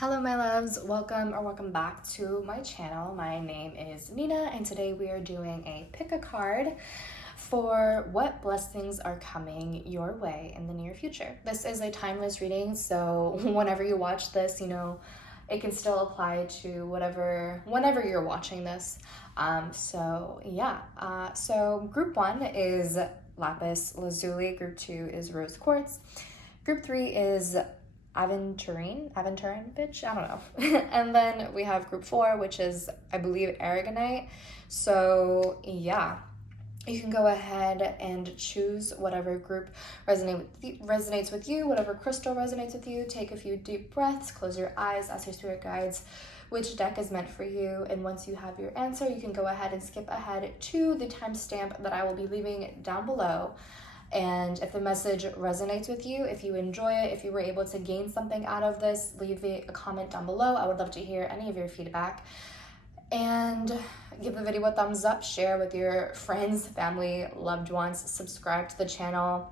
Hello my loves, welcome back to my channel. My name is Nina and today we are doing a pick a card for what blessings are coming your way in the near future. This is a timeless reading, so whenever you watch this, it can still apply to whenever you're watching this. So group 1 is lapis lazuli, group 2 is rose quartz, group 3 is aventurine, bitch, I don't know. And then we have group 4, which is, I believe, aragonite. So yeah, you can go ahead and choose whatever group resonates with you, whatever crystal resonates with you. Take a few deep breaths, close your eyes, ask your spirit guides which deck is meant for you. And once you have your answer, you can go ahead and skip ahead to the timestamp that I will be leaving down below. And if the message resonates with you, if you enjoy it, if you were able to gain something out of this, leave a comment down below. I would love to hear any of your feedback. And give the video a thumbs up, share with your friends, family, loved ones, subscribe to the channel,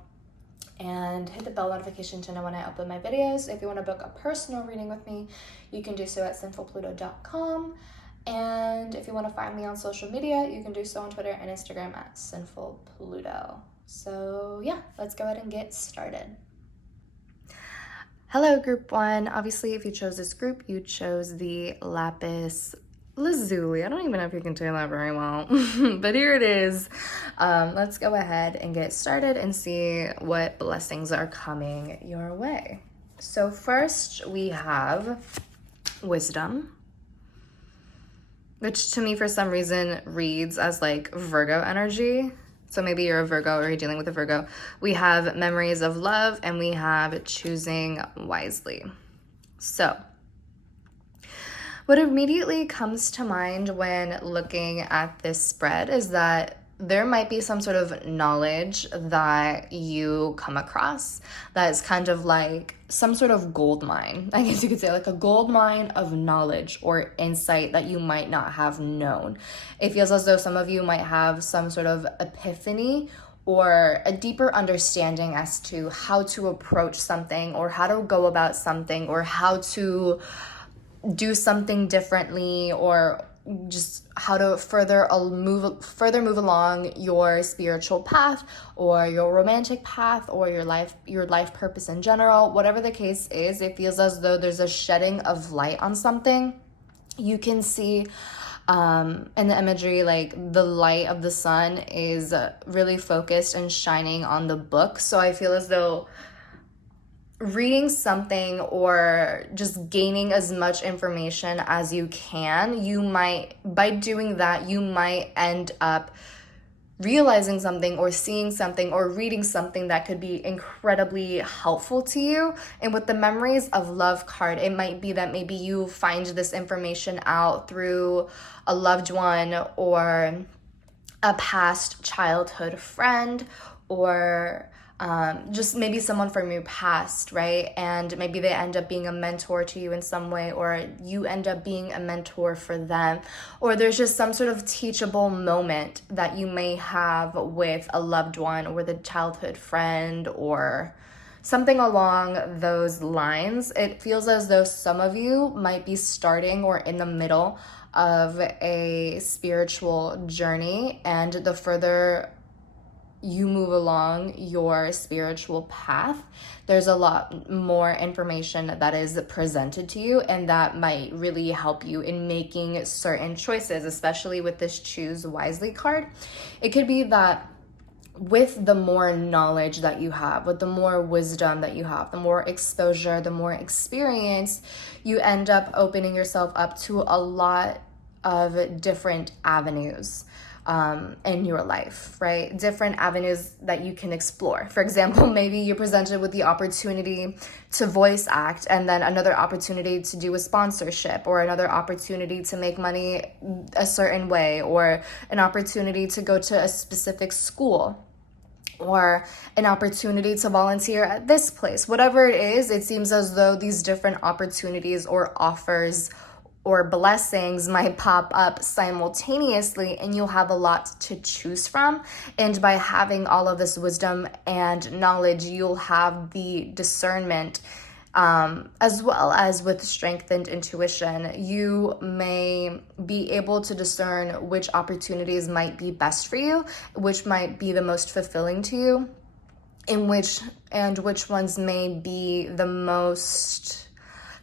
and hit the bell notification to know when I upload my videos. If you want to book a personal reading with me, you can do so at sinfulpluto.com. And if you want to find me on social media, you can do so on Twitter and Instagram at Sinfulpluto. So yeah, let's go ahead and get started. Hello, group 1. Obviously, if you chose this group, you chose the lapis lazuli. I don't even know if you can tell that very well, but here it is. Let's go ahead and get started and see what blessings are coming your way. So first we have wisdom, which to me for some reason reads as like Virgo energy. So maybe you're a Virgo or you're dealing with a Virgo. We have memories of love and we have choosing wisely. So what immediately comes to mind when looking at this spread is that there might be some sort of knowledge that you come across that's kind of like some sort of gold mine. I guess you could say like a gold mine of knowledge or insight that you might not have known. It feels as though some of you might have some sort of epiphany or a deeper understanding as to how to approach something or how to go about something or how to do something differently, or just how to further move along your spiritual path or your romantic path or your life purpose in general. Whatever the case is, it feels as though there's a shedding of light on something. You can see in the imagery, like the light of the sun is really focused and shining on the book. So I feel as though reading something or just gaining as much information as you can, by doing that, you might end up realizing something or seeing something or reading something that could be incredibly helpful to you. And with the memories of love card, it might be that maybe you find this information out through a loved one or a past childhood friend, or just maybe someone from your past, right? And maybe they end up being a mentor to you in some way, or you end up being a mentor for them, or there's just some sort of teachable moment that you may have with a loved one or with a childhood friend or something along those lines. It feels as though some of you might be starting or in the middle of a spiritual journey, and the further you move along your spiritual path, there's a lot more information that is presented to you, and that might really help you in making certain choices, especially with this choose wisely card. It could be that with the more knowledge that you have, with the more wisdom that you have, the more exposure, the more experience, you end up opening yourself up to a lot of different avenues in your life, right? Different avenues that you can explore. For example, maybe you're presented with the opportunity to voice act, and then another opportunity to do a sponsorship, or another opportunity to make money a certain way, or an opportunity to go to a specific school, or an opportunity to volunteer at this place. Whatever it is, it seems as though these different opportunities or offers or blessings might pop up simultaneously, and you'll have a lot to choose from. And by having all of this wisdom and knowledge, you'll have the discernment as well as with strengthened intuition, you may be able to discern which opportunities might be best for you, which might be the most fulfilling to you, which ones may be the most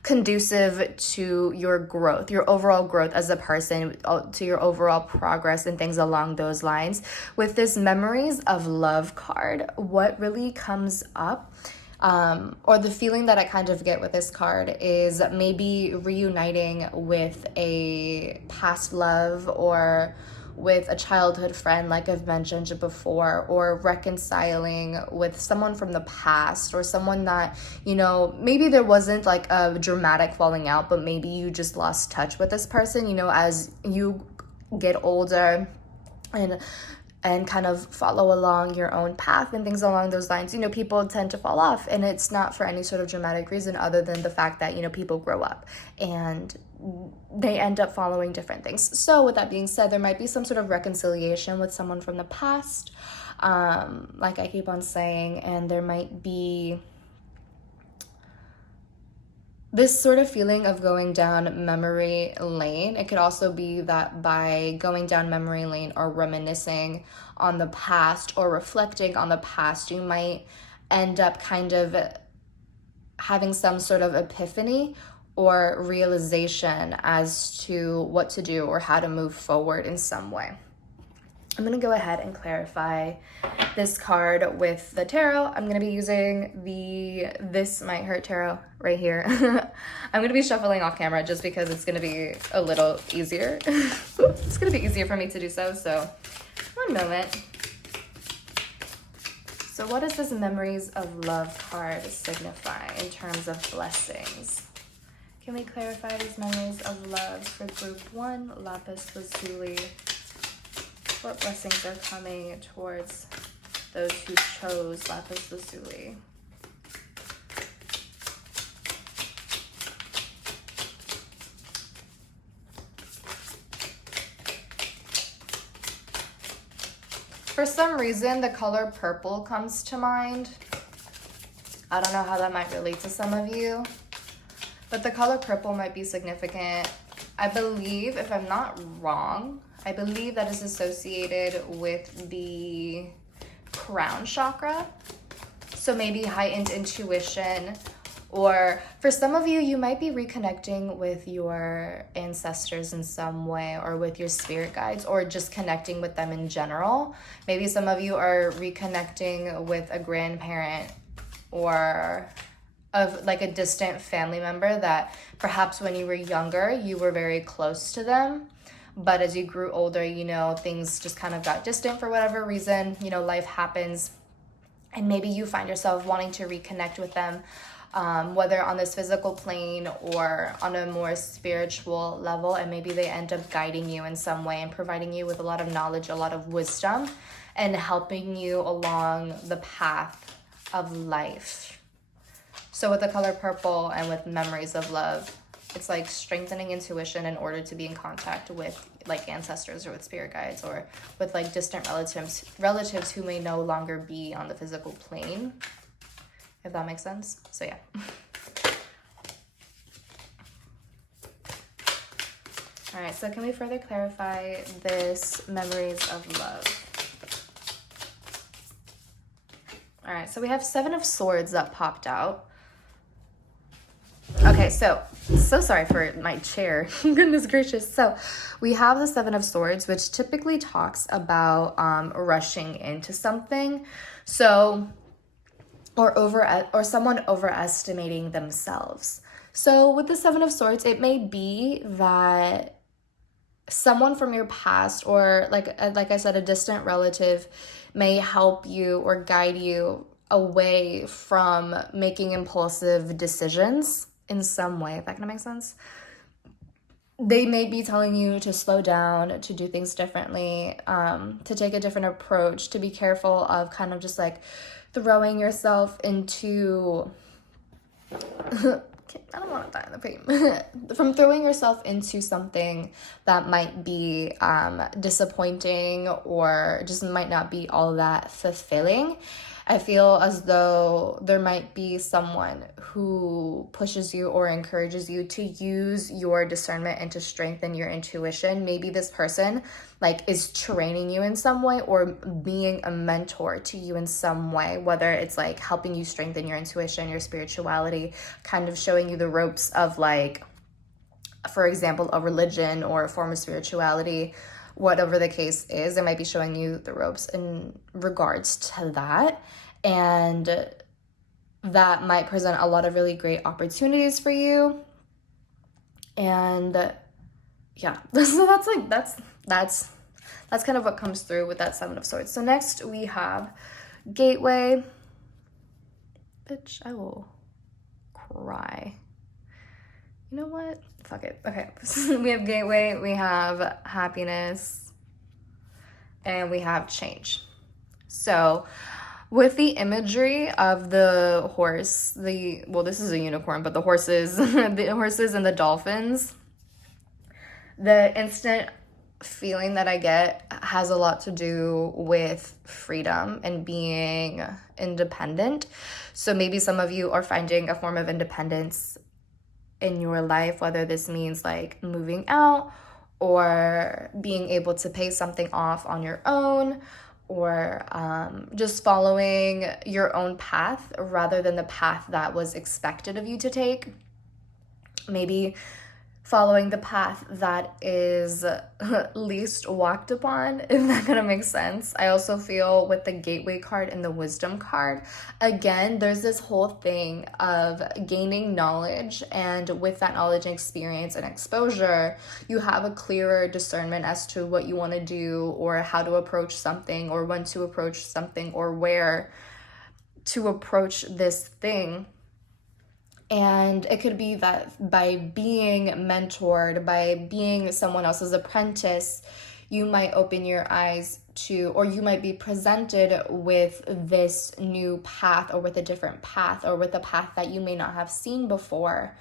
conducive to your growth, your overall growth as a person, to your overall progress and things along those lines. With this Memories of Love card, what really comes up, or the feeling that I kind of get with this card, is maybe reuniting with a past love or with a childhood friend, like I've mentioned before, or reconciling with someone from the past, or someone that, maybe there wasn't like a dramatic falling out, but maybe you just lost touch with this person, as you get older and kind of follow along your own path and things along those lines. People tend to fall off, and it's not for any sort of dramatic reason other than the fact that, people grow up and they end up following different things. So with that being said, there might be some sort of reconciliation with someone from the past, like I keep on saying, and there might be this sort of feeling of going down memory lane. It could also be that by going down memory lane or reminiscing on the past or reflecting on the past, you might end up kind of having some sort of epiphany or realization as to what to do or how to move forward in some way. I'm going to go ahead and clarify this card with the tarot. I'm going to be using the This Might Hurt tarot right here. I'm going to be shuffling off camera just because it's going to be a little easier. It's going to be easier for me to do so. So one moment. So what does this Memories of Love card signify in terms of blessings? Can we clarify these Memories of Love for group 1, Lapis Lazuli? What blessings are coming towards those who chose Lapis Lazuli? For some reason, the color purple comes to mind. I don't know how that might relate to some of you, but the color purple might be significant. I believe, if I'm not wrong, I believe that is associated with the crown chakra. So maybe heightened intuition, or for some of you, you might be reconnecting with your ancestors in some way, or with your spirit guides, or just connecting with them in general. Maybe some of you are reconnecting with a grandparent or of like a distant family member that perhaps when you were younger, you were very close to them. But as you grew older, things just kind of got distant for whatever reason. Life happens. And maybe you find yourself wanting to reconnect with them, whether on this physical plane or on a more spiritual level. And maybe they end up guiding you in some way and providing you with a lot of knowledge, a lot of wisdom, and helping you along the path of life. So with the color purple and with Memories of Love, it's like strengthening intuition in order to be in contact with like ancestors or with spirit guides or with like distant relatives who may no longer be on the physical plane, if that makes sense. So yeah. All right, so can we further clarify this Memories of Love? All right, so we have 7 of Swords that popped out. Okay, so sorry for my chair. Goodness gracious. So we have the 7 of Swords, which typically talks about rushing into something. So, or someone overestimating themselves. So with the 7 of Swords, it may be that someone from your past, or like I said, a distant relative may help you or guide you away from making impulsive decisions in some way, if that kind of makes sense. They may be telling you to slow down, to do things differently, to take a different approach, to be careful of kind of just like throwing yourself into I don't want to die in the pain. From throwing yourself into something that might be disappointing or just might not be all that fulfilling. I feel as though there might be someone who pushes you or encourages you to use your discernment and to strengthen your intuition. Maybe this person like is training you in some way or being a mentor to you in some way, whether it's like helping you strengthen your intuition, your spirituality, kind of showing you the ropes of like, for example, a religion or a form of spirituality. Whatever the case is, it might be showing you the ropes in regards to that. And that might present a lot of really great opportunities for you. And yeah, so that's kind of what comes through with that Seven of Swords. So next we have Gateway. Bitch, I will cry. You know what? Fuck it. Okay. We have Gateway, we have Happiness, and we have Change. So with the imagery of the horse, this is a unicorn, but the horses, the horses and the dolphins, the instant feeling that I get has a lot to do with freedom and being independent. So maybe some of you are finding a form of independence in your life, whether this means like moving out or being able to pay something off on your own, or just following your own path rather than the path that was expected of you to take. Maybe following the path that is least walked upon, if that kind of makes sense. I also feel with the Gateway card and the Wisdom card, again, there's this whole thing of gaining knowledge, and with that knowledge and experience and exposure, you have a clearer discernment as to what you want to do or how to approach something or when to approach something or where to approach this thing. And it could be that by being mentored, by being someone else's apprentice, you might open your eyes to, or you might be presented with this new path or with a different path or with a path that you may not have seen before,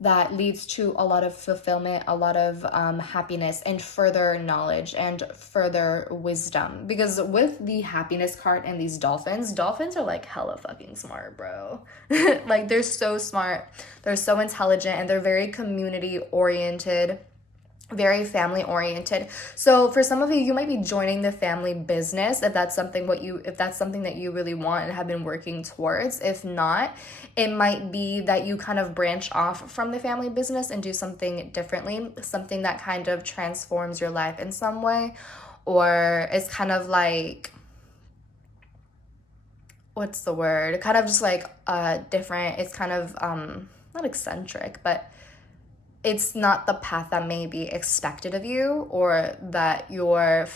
that leads to a lot of fulfillment, a lot of happiness and further knowledge and further wisdom. Because with the Happiness card and these dolphins are like hella fucking smart, bro. Like they're so smart, they're so intelligent, and they're very community oriented, very family oriented. So for some of you, you might be joining the family business if that's something that you really want and have been working towards. If not, it might be that you kind of branch off from the family business and do something differently, something that kind of transforms your life in some way, or it's kind of like, what's the word? Kind of just like different. It's kind of not eccentric, but it's not the path that may be expected of you or that your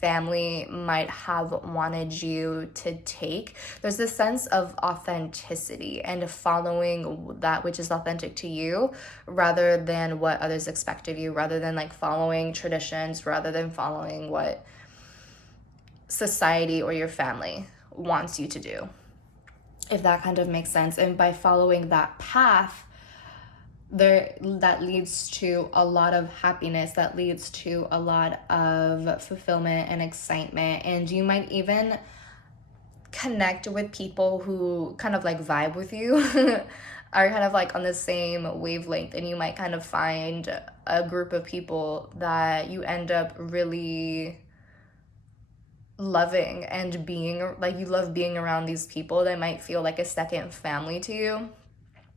family might have wanted you to take. There's this sense of authenticity and following that which is authentic to you rather than what others expect of you, rather than like following traditions, rather than following what society or your family wants you to do, if that kind of makes sense. And by following that path, that leads to a lot of happiness, that leads to a lot of fulfillment and excitement, and you might even connect with people who kind of like vibe with you are kind of like on the same wavelength, and you might kind of find a group of people that you end up really loving and being like, you love being around these people. They might feel like a second family to you.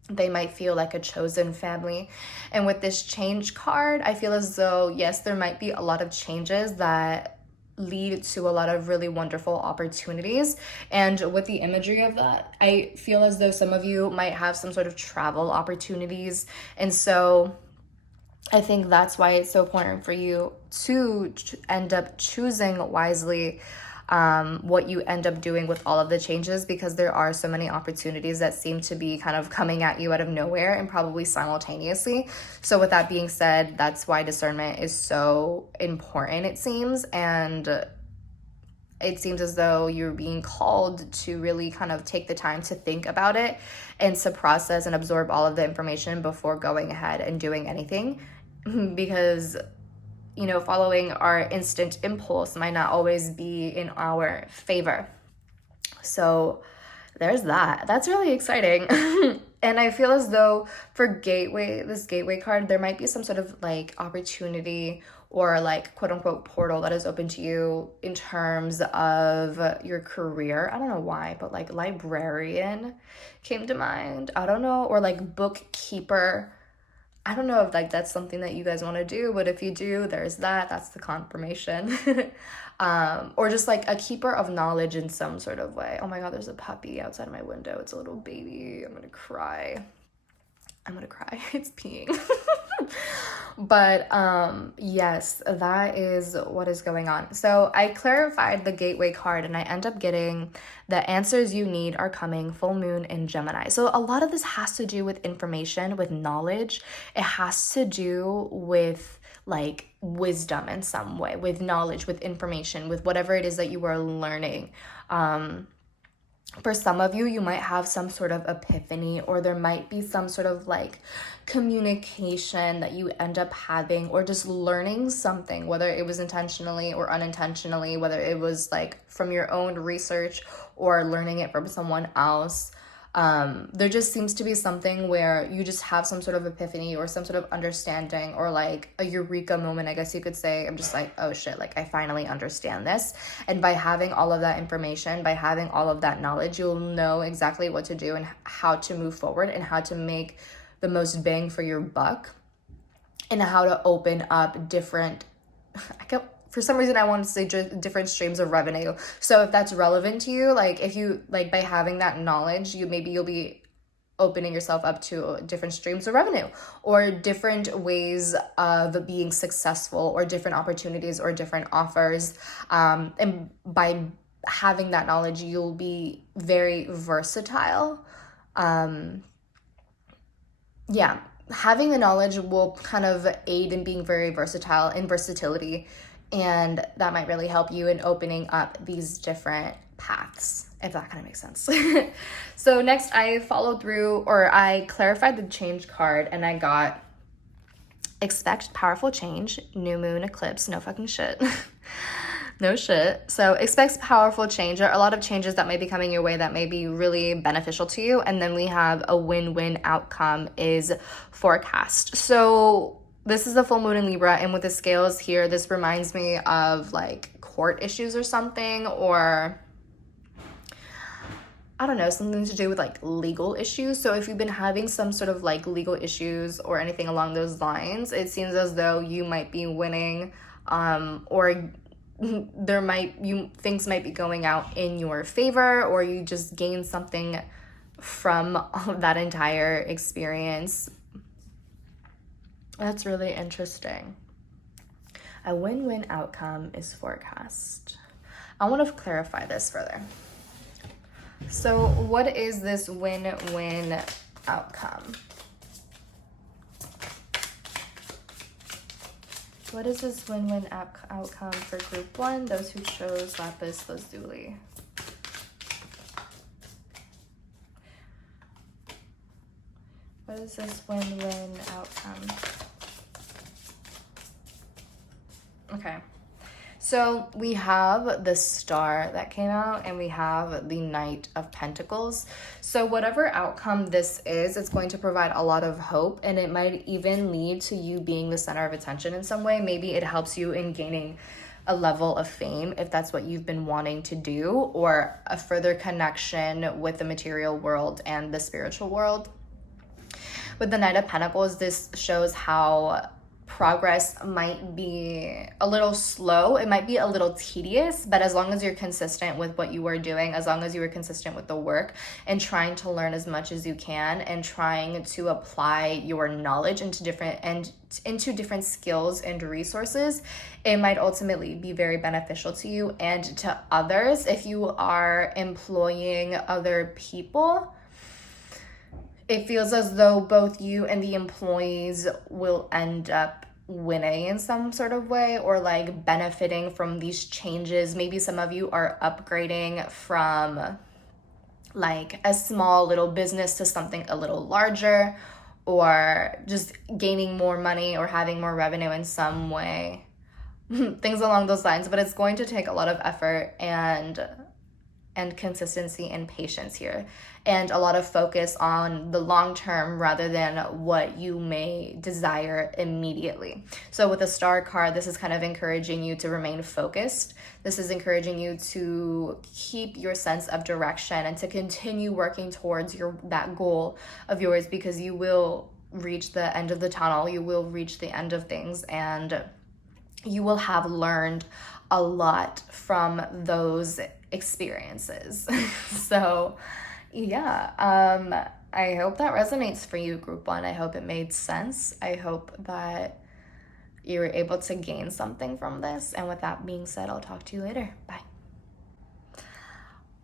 They might feel like a chosen family. And with this Change card, I feel as though, yes, there might be a lot of changes that lead to a lot of really wonderful opportunities. And with the imagery of that, I feel as though some of you might have some sort of travel opportunities. And so I think that's why it's so important for you to end up choosing wisely what you end up doing with all of the changes, because there are so many opportunities that seem to be kind of coming at you out of nowhere and probably simultaneously. So with that being said, that's why discernment is so important, it seems. And it seems as though you're being called to really kind of take the time to think about it and to process and absorb all of the information before going ahead and doing anything. Because, you know, following our instant impulse might not always be in our favor. So there's that. That's really exciting. And I feel as though for this gateway card, there might be some sort of like opportunity or like quote unquote portal that is open to you in terms of your career. I don't know why, but like librarian came to mind. I don't know. Or like bookkeeper. I don't know if like that's something that you guys want to do, but if you do, there's that. That's the confirmation. Or just like a keeper of knowledge in some sort of way. Oh my God, there's a puppy outside my window. It's a little baby. I'm gonna cry. It's peeing. But yes, that is what is going on. So I clarified the gateway card and I end up getting the answers you need are coming, full moon in Gemini. So a lot of this has to do with information, with knowledge. It has to do with like wisdom in some way, with knowledge, with information, with whatever it is that you are learning. For some of you, you might have some sort of epiphany, or there might be some sort of like communication that you end up having, or just learning something, whether it was intentionally or unintentionally, whether it was like from your own research or learning it from someone else. There just seems to be something where you just have some sort of epiphany or some sort of understanding, or like a eureka moment, I guess you could say. I'm just like, oh shit, like I finally understand this. And by having all of that information, by having all of that knowledge, you'll know exactly what to do and how to move forward and how to make the most bang for your buck and how to open up different, for some reason I wanted to say different streams of revenue. So if that's relevant to you, like if you like by having that knowledge, you'll be opening yourself up to different streams of revenue or different ways of being successful or different opportunities or different offers. And by having that knowledge, you'll be very versatile. Having the knowledge will kind of aid in being very versatile in versatility. And that might really help you in opening up these different paths, if that kind of makes sense. So next I followed through, or I clarified the change card, and I got expect powerful change, new moon eclipse, no fucking shit. No shit. So expect powerful change. There are a lot of changes that may be coming your way that may be really beneficial to you. And then we have a win-win outcome is forecast. So this is the full moon in Libra, and with the scales here, this reminds me of like court issues or something, or I don't know, something to do with like legal issues. So if you've been having some sort of like legal issues or anything along those lines, it seems as though you might be winning, or things might be going out in your favor, or you just gain something from that entire experience. That's really interesting. A win-win outcome is forecast. I want to clarify this further. So what is this win-win outcome? What is this win-win outcome for group 1, those who chose lapis lazuli? What is this win-win outcome? Okay, so we have the star that came out, and we have the Knight of Pentacles. So whatever outcome this is, it's going to provide a lot of hope, and it might even lead to you being the center of attention in some way. Maybe it helps you in gaining a level of fame if that's what you've been wanting to do, or a further connection with the material world and the spiritual world. With the Knight of Pentacles, this shows how progress might be a little slow. It might be a little tedious, but as long as you're consistent with what you are doing, as long as you are consistent with the work and trying to learn as much as you can and trying to apply your knowledge into different skills and resources, it might ultimately be very beneficial to you and to others. If you are employing other people, it feels as though both you and the employees will end up winning in some sort of way, or like benefiting from these changes. Maybe some of you are upgrading from like a small little business to something a little larger, or just gaining more money or having more revenue in some way. Things along those lines, but it's going to take a lot of effort and and consistency and patience here, and a lot of focus on the long term rather than what you may desire immediately. So with the Star card, this is kind of encouraging you to remain focused. This is encouraging you to keep your sense of direction and to continue working towards that goal of yours, because you will reach the end of the tunnel, you will reach the end of things, and you will have learned a lot from those experiences. So yeah, I hope that resonates for you, group 1. I hope it made sense. I hope that you were able to gain something from this. And with that being said, I'll talk to you later. Bye.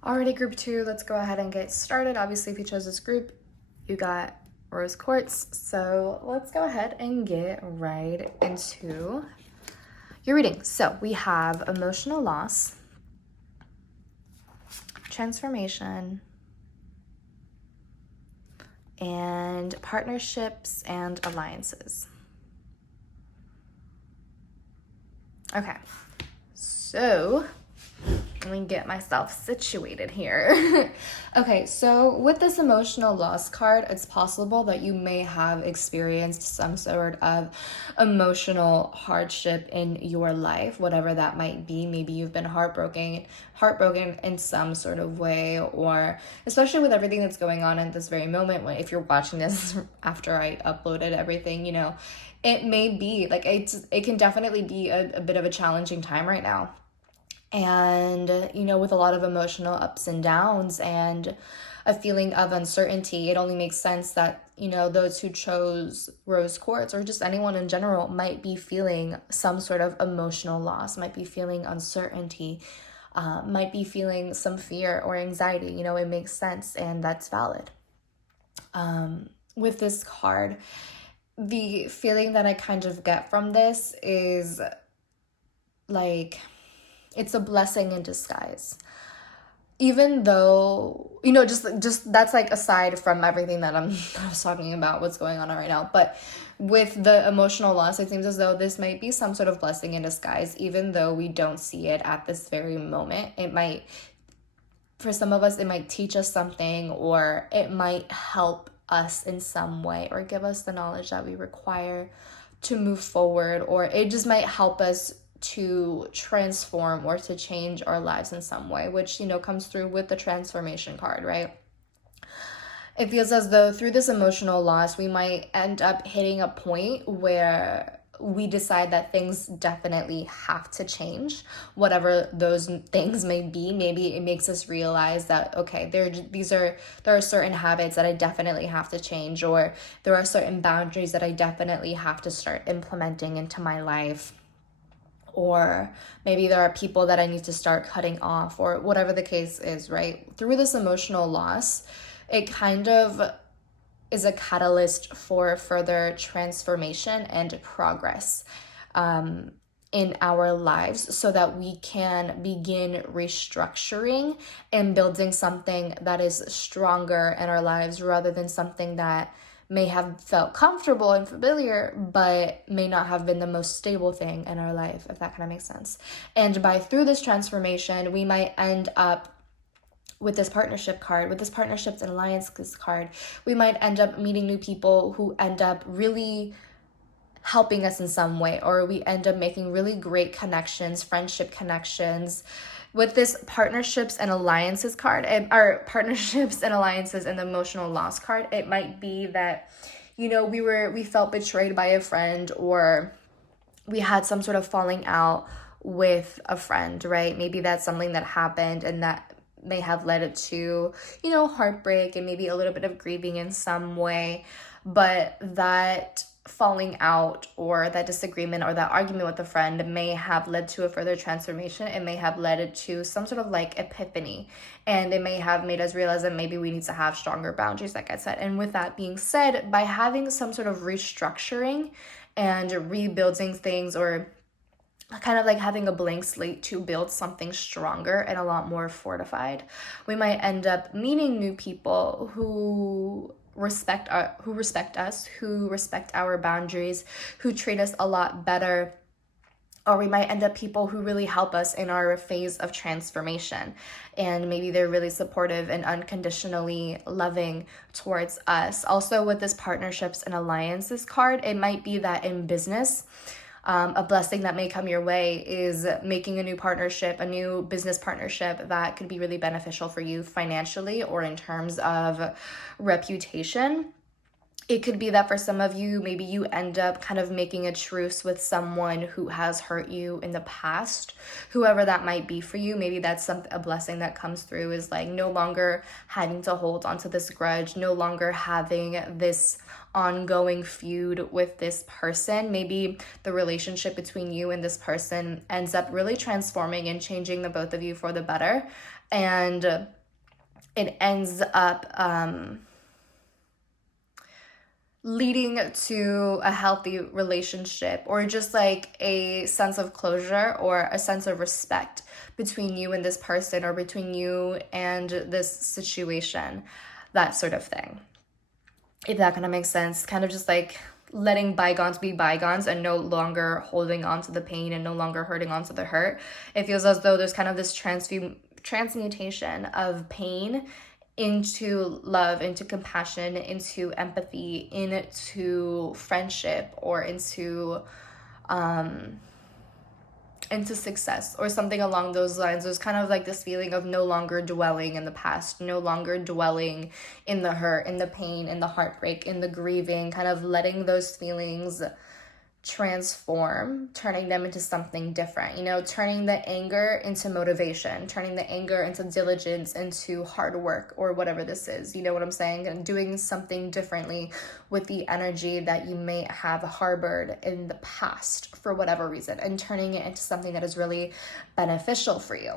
Alrighty, group 2, let's go ahead and get started. Obviously, if you chose this group, you got rose quartz. So let's go ahead and get right into your reading. So we have emotional loss, transformation, and partnerships and alliances. Okay, so let me get myself situated here. Okay, so with this emotional loss card, it's possible that you may have experienced some sort of emotional hardship in your life, whatever that might be. Maybe you've been heartbroken in some sort of way, or especially with everything that's going on in this very moment, if you're watching this after I uploaded everything, it may be like it can definitely be a bit of a challenging time right now. And, with a lot of emotional ups and downs and a feeling of uncertainty, it only makes sense that, those who chose rose quartz, or just anyone in general, might be feeling some sort of emotional loss, might be feeling uncertainty, might be feeling some fear or anxiety. It makes sense, and that's valid. With this card, the feeling that I kind of get from this is like, it's a blessing in disguise. Even though, just that's like aside from everything that I was talking about, what's going on right now. But with the emotional loss, it seems as though this might be some sort of blessing in disguise, even though we don't see it at this very moment. It might, for some of us, it might teach us something, or it might help us in some way, or give us the knowledge that we require to move forward, or it just might help us to transform or to change our lives in some way, which, comes through with the transformation card, right? It feels as though through this emotional loss, we might end up hitting a point where we decide that things definitely have to change, whatever those things may be. Maybe it makes us realize that, okay, there are certain habits that I definitely have to change, or there are certain boundaries that I definitely have to start implementing into my life. Or maybe there are people that I need to start cutting off, or whatever the case is, right? Through this emotional loss, it kind of is a catalyst for further transformation and progress in our lives, so that we can begin restructuring and building something that is stronger in our lives, rather than something that may have felt comfortable and familiar, but may not have been the most stable thing in our life, if that kind of makes sense. And through this transformation, we might end up with this partnership card, with this partnerships and alliances card, we might end up meeting new people who end up really helping us in some way, or we end up making really great connections, friendship connections. With this partnerships and alliances card, or partnerships and alliances and the emotional loss card, it might be that, we felt betrayed by a friend, or we had some sort of falling out with a friend, right? Maybe that's something that happened, and that may have led it to, heartbreak and maybe a little bit of grieving in some way. But that falling out, or that disagreement, or that argument with a friend may have led to a further transformation. It may have led it to some sort of like epiphany, and it may have made us realize that maybe we need to have stronger boundaries, like I said. And with that being said, by having some sort of restructuring and rebuilding things, or kind of like having a blank slate to build something stronger and a lot more fortified, we might end up meeting new people who respect us, who respect our boundaries, who treat us a lot better Or we might end up people who really help us in our phase of transformation. And maybe they're really supportive and unconditionally loving towards us. Also, with this partnerships and alliances card, it might be that in business, a blessing that may come your way is making a new partnership, a new business partnership that could be really beneficial for you financially or in terms of reputation. It could be that for some of you, maybe you end up kind of making a truce with someone who has hurt you in the past, whoever that might be for you. Maybe that's a blessing that comes through, is like no longer having to hold onto this grudge, no longer having this ongoing feud with this person. Maybe the relationship between you and this person ends up really transforming and changing the both of you for the better. And it ends up leading to a healthy relationship, or just like a sense of closure or a sense of respect between you and this person, or between you and this situation, that sort of thing. If that kind of makes sense, kind of just like letting bygones be bygones and no longer holding on to the pain and no longer hurting on to the hurt. It feels as though there's kind of this transmutation of pain into love, into compassion, into empathy, into friendship, or into success, or something along those lines. There's kind of like this feeling of no longer dwelling in the past, no longer dwelling in the hurt, in the pain, in the heartbreak, in the grieving, kind of letting those feelings transform, turning them into something different, turning the anger into motivation, turning the anger into diligence, into hard work, or whatever this is, you know what I'm saying? And doing something differently with the energy that you may have harbored in the past for whatever reason, and turning it into something that is really beneficial for you,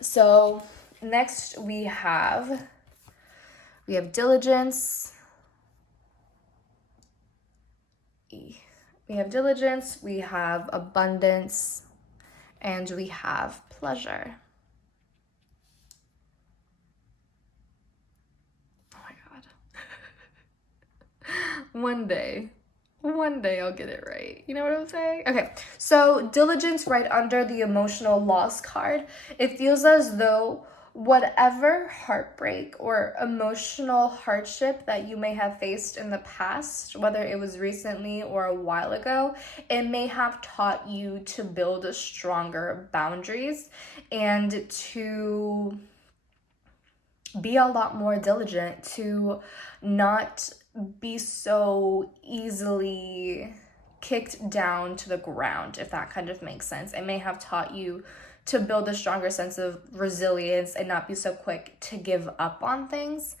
So next we have diligence. We have diligence, we have abundance, and we have pleasure. Oh my God. One day I'll get it right. You know what I'm saying? Okay, so diligence right under the emotional loss card. It feels as though whatever heartbreak or emotional hardship that you may have faced in the past, whether it was recently or a while ago, it may have taught you to build stronger boundaries and to be a lot more diligent, to not be so easily kicked down to the ground, if that kind of makes sense. It may have taught you to build a stronger sense of resilience and not be so quick to give up on things.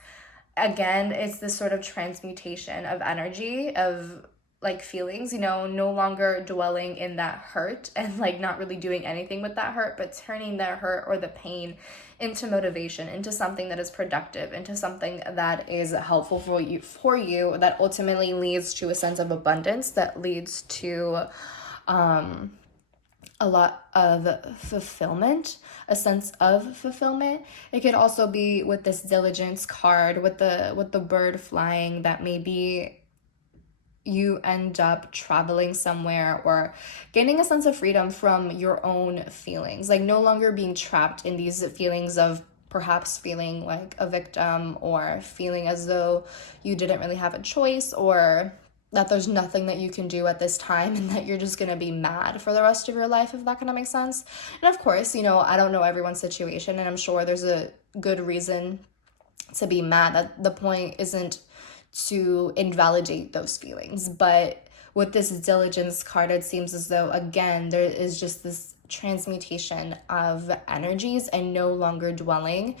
Again, it's this sort of transmutation of energy, of like feelings, no longer dwelling in that hurt and like not really doing anything with that hurt, but turning that hurt or the pain into motivation, into something that is productive, into something that is helpful for you, that ultimately leads to a sense of abundance, that leads to a lot of fulfillment, a sense of fulfillment. It could also be with this diligence card, with the bird flying, that maybe you end up traveling somewhere or gaining a sense of freedom from your own feelings, like no longer being trapped in these feelings of perhaps feeling like a victim, or feeling as though you didn't really have a choice, or that there's nothing that you can do at this time, and that you're just going to be mad for the rest of your life, if that kind of makes sense. And of course, I don't know everyone's situation, and I'm sure there's a good reason to be mad. That the point isn't to invalidate those feelings. But with this diligence card, it seems as though, again, there is just this transmutation of energies and no longer dwelling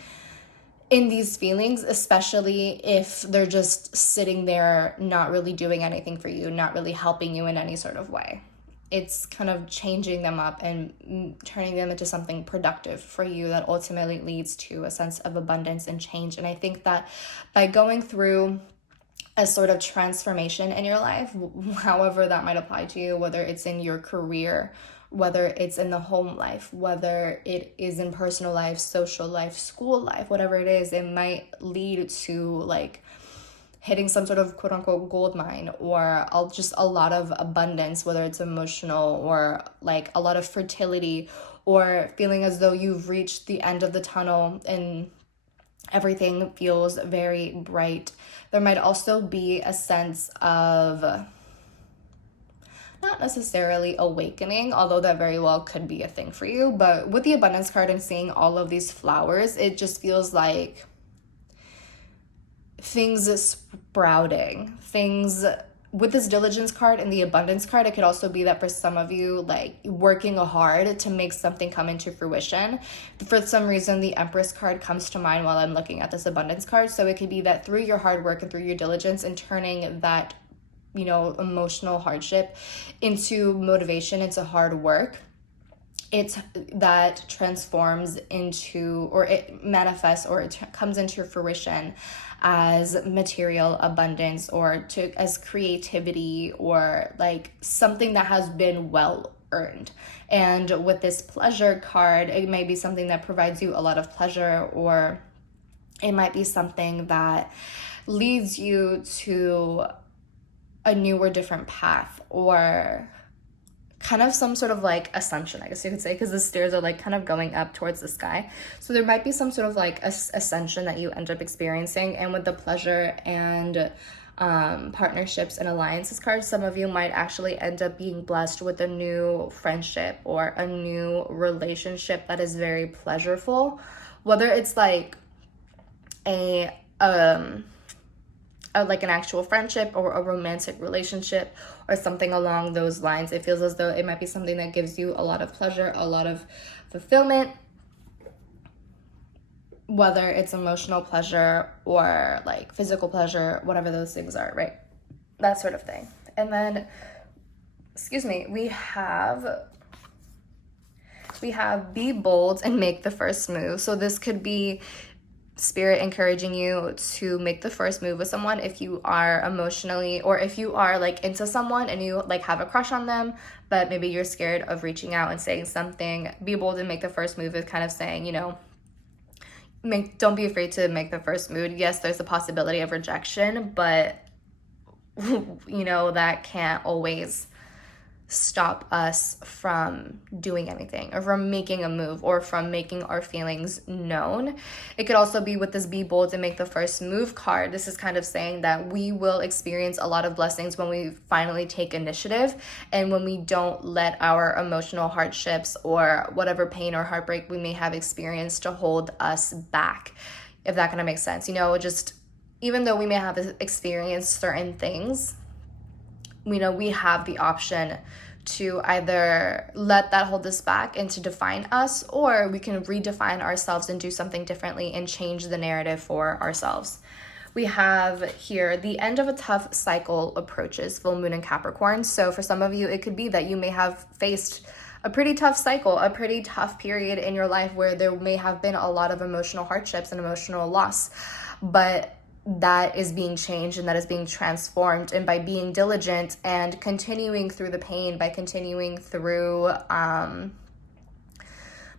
in these feelings, especially if they're just sitting there, not really doing anything for you, not really helping you in any sort of way. It's kind of changing them up and turning them into something productive for you that ultimately leads to a sense of abundance and change. And I think that by going through a sort of transformation in your life, however that might apply to you, whether it's in your career, whether it's in the home life, whether it is in personal life, social life, school life, whatever it is, it might lead to like hitting some sort of quote unquote gold mine, or just a lot of abundance, whether it's emotional or like a lot of fertility, or feeling as though you've reached the end of the tunnel and everything feels very bright. There might also be a sense of not necessarily awakening, although that very well could be a thing for you. But with the abundance card and seeing all of these flowers, it just feels like things sprouting, things with this diligence card and the abundance card. It could also be that for some of you, like working hard to make something come into fruition. For some reason, the Empress card comes to mind while I'm looking at this abundance card. So it could be that through your hard work and through your diligence and turning that, you know, emotional hardship into motivation, into hard work, it's that transforms into, or it manifests, or it comes into fruition as material abundance, or as creativity, or like something that has been well earned. And with this pleasure card, it may be something that provides you a lot of pleasure, or it might be something that leads you to a new or different path, or kind of some sort of like ascension, I guess you could say, because the stairs are like kind of going up towards the sky. So there might be some sort of like ascension that you end up experiencing. And with the pleasure and partnerships and alliances cards, some of you might actually end up being blessed with a new friendship or a new relationship that is very pleasurable, whether it's like like an actual friendship or a romantic relationship or something along those lines. It feels as though it might be something that gives you a lot of pleasure, a lot of fulfillment, whether it's emotional pleasure or like physical pleasure, whatever those things are, right? That sort of thing. And then, we have be bold and make the first move. So this could be Spirit encouraging you to make the first move with someone if you are emotionally, or if you are like into someone and you like have a crush on them, but maybe you're scared of reaching out and saying something. Be bold and make the first move is kind of saying, you know, don't be afraid to make the first move. Yes, there's a possibility of rejection, but you know, that can't always stop us from doing anything, or from making a move, or from making our feelings known. It could also be with this be bold and make the first move card. This is kind of saying that we will experience a lot of blessings when we finally take initiative, and when we don't let our emotional hardships or whatever pain or heartbreak we may have experienced to hold us back, if that kind of makes sense. You know, just even though we may have experienced certain things, we know we have the option to either let that hold us back and to define us, or we can redefine ourselves and do something differently and change the narrative for ourselves. We have here the end of a tough cycle approaches, full moon in Capricorn. So for some of you, it could be that you may have faced a pretty tough cycle, a pretty tough period in your life where there may have been a lot of emotional hardships and emotional loss, but that is being changed and that is being transformed. And by being diligent and continuing through the pain, by continuing through, by